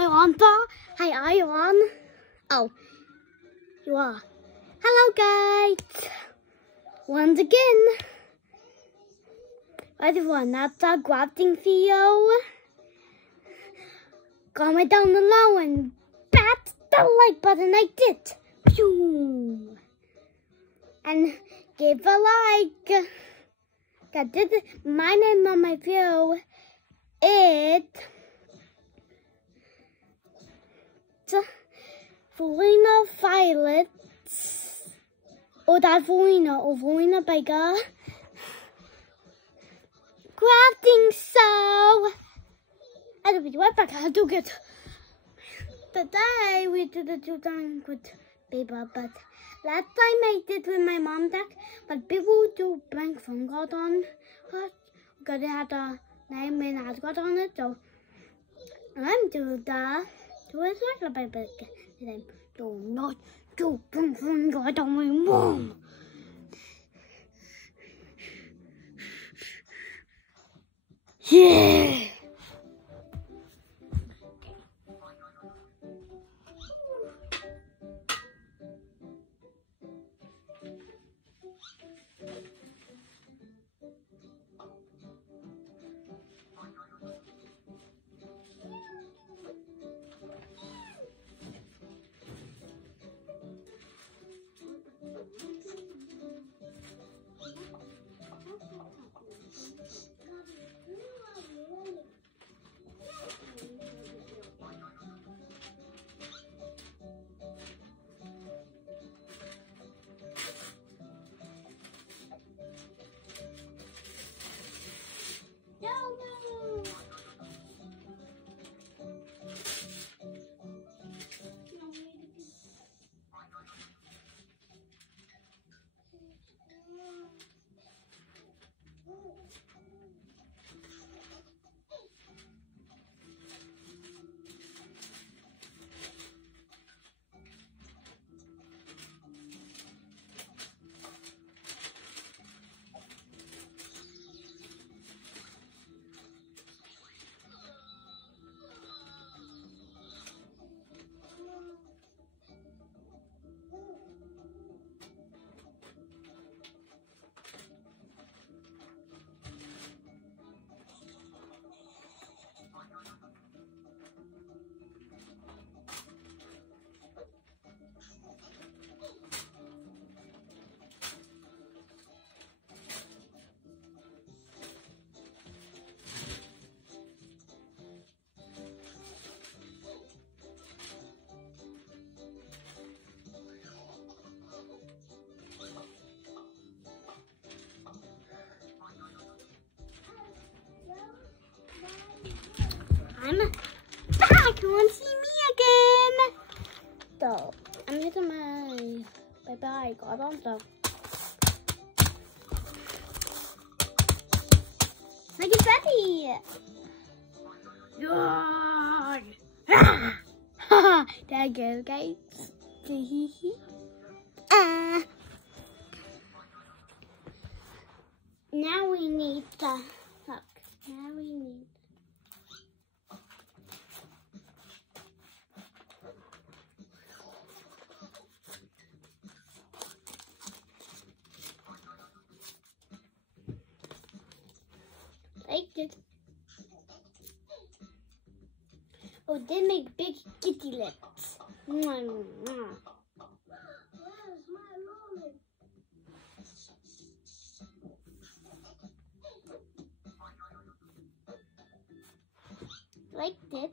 I on, Paul? Hi, are you on? Oh, you are. Hello, guys. Once again, ready for another crafting video? Comment down below and bat the like button. I did. Pew. And give a like. That did my name on my video. It's Felina Violet. Or that Felina or Felina Baker. Crafting, so I'll be right back. I'll do it. Today we did the 2 times with paper, but last time I did with my mom deck, but people do blank phone card on her because it had a name and address on it, so I'm doing the recycle paper. Then do not do blank phone card on my mom. Yeah. I'm back. You want to see me again? So, I'm using my bye-bye got on stuff. Are you ready? There you go, guys. Now we need to look. Now we need. Like it. Oh, they make big kitty lips. Mwah, mwah. Like this.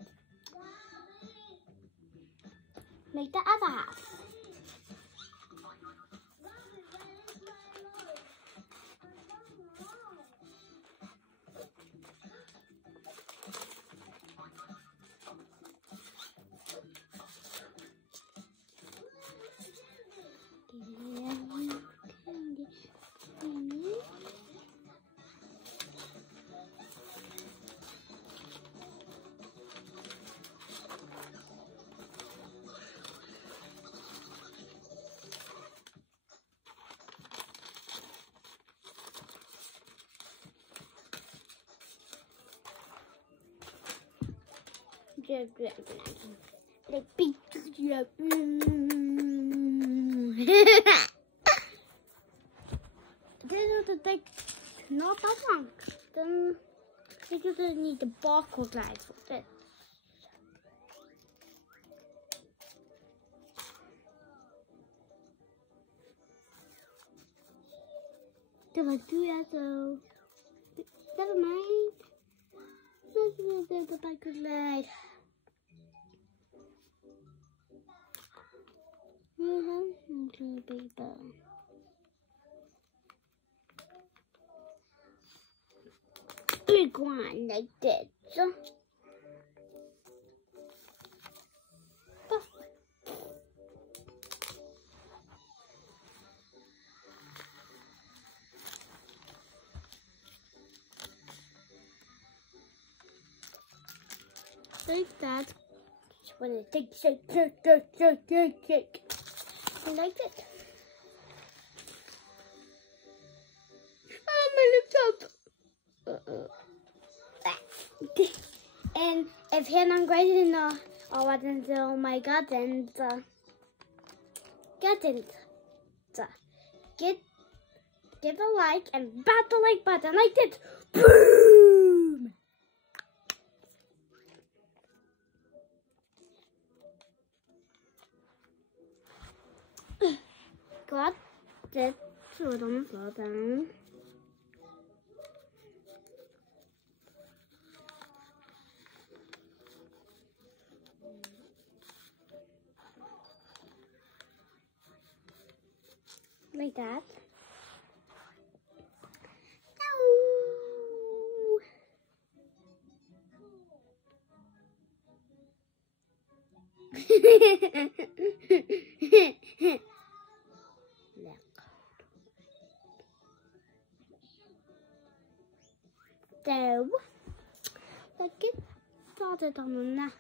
Make the other half. Then take not that long. Then we just need the barcode line for this. Did I do that though? Never mind. The barcode line. Paper. Big one like this. Like that. Just want to take shake. I like it. Oh, my laptop. And if you're not great enough, or wasn't oh my god, then give a like and bat the like button like this. Boom! Got that food on the floor down. Like that. So, let's get started on that.